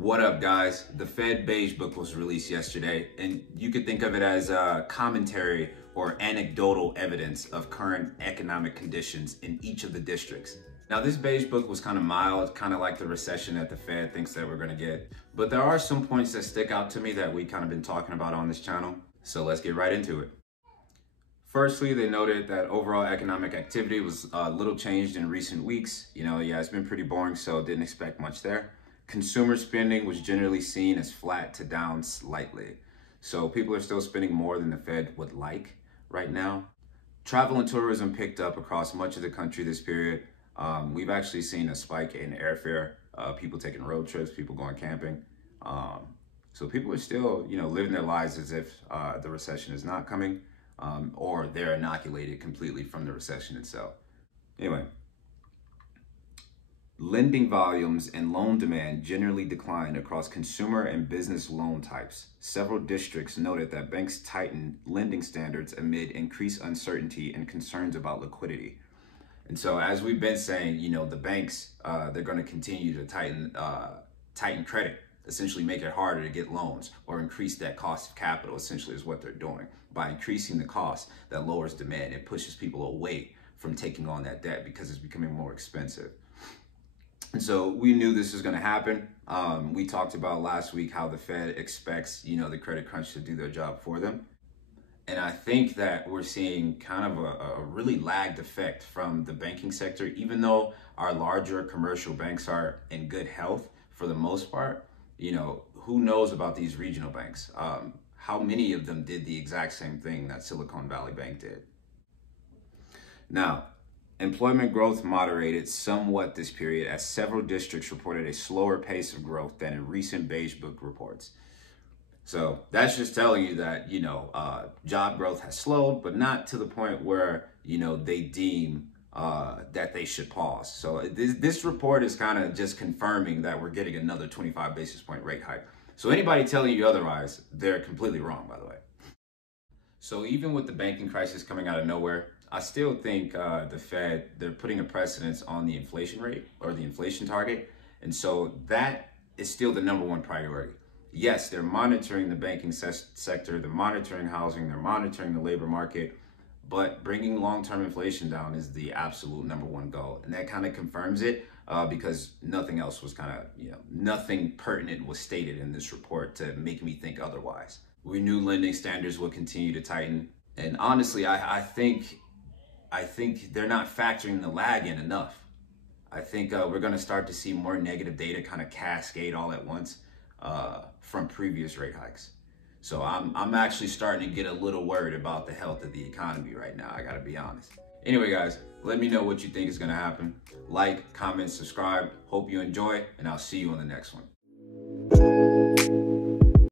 What up, guys? The Fed Beige book was released yesterday, and you could think of it as a commentary or anecdotal evidence of current economic conditions in each of the districts. Now, this Beige book was kind of mild, kind of like the recession that the Fed thinks that we're going to get. But there are some points that stick out to me that we kind of been talking about on this channel. So let's get right into it. Firstly, they noted that overall economic activity was little changed in recent weeks. It's been pretty boring, so didn't expect much there. Consumer spending was generally seen as flat to down slightly. So people are still spending more than the Fed would like right now. Travel and tourism picked up across much of the country this period. We've actually seen a spike in airfare, people taking road trips, people going camping. So people are still, living their lives as if the recession is not coming, or they're inoculated completely from the recession itself. Anyway. Lending volumes and loan demand generally declined across consumer and business loan types. Several districts noted that banks tightened lending standards amid increased uncertainty and concerns about liquidity. And so, as we've been saying, the banks, they're going to continue to tighten credit, essentially make it harder to get loans or increase that cost of capital, essentially is what they're doing. By increasing the cost, that lowers demand. It pushes people away from taking on that debt because it's becoming more expensive. And so we knew this was going to happen. We talked about last week how the Fed expects, the credit crunch to do their job for them. And I think that we're seeing kind of a really lagged effect from the banking sector, even though our larger commercial banks are in good health for the most part. Who knows about these regional banks? How many of them did the exact same thing that Silicon Valley Bank did? Now, employment growth moderated somewhat this period as several districts reported a slower pace of growth than in recent Beige book reports. So that's just telling you that, job growth has slowed, but not to the point where, they deem that they should pause. So this report is kind of just confirming that we're getting another 25 basis point rate hike. So anybody telling you otherwise, they're completely wrong, by the way. So even with the banking crisis coming out of nowhere, I still think the Fed, they're putting a precedence on the inflation rate or the inflation target. And so that is still the number one priority. Yes, they're monitoring the banking sector, they're monitoring housing, they're monitoring the labor market, but bringing long-term inflation down is the absolute number one goal. And that kind of confirms it because nothing else was nothing pertinent was stated in this report to make me think otherwise. We knew lending standards would continue to tighten. And honestly, I think they're not factoring the lag in enough. I think we're going to start to see more negative data kind of cascade all at once from previous rate hikes. So I'm actually starting to get a little worried about the health of the economy right now. I got to be honest. Anyway, guys, let me know what you think is going to happen. Like, comment, subscribe. Hope you enjoy, and I'll see you on the next one.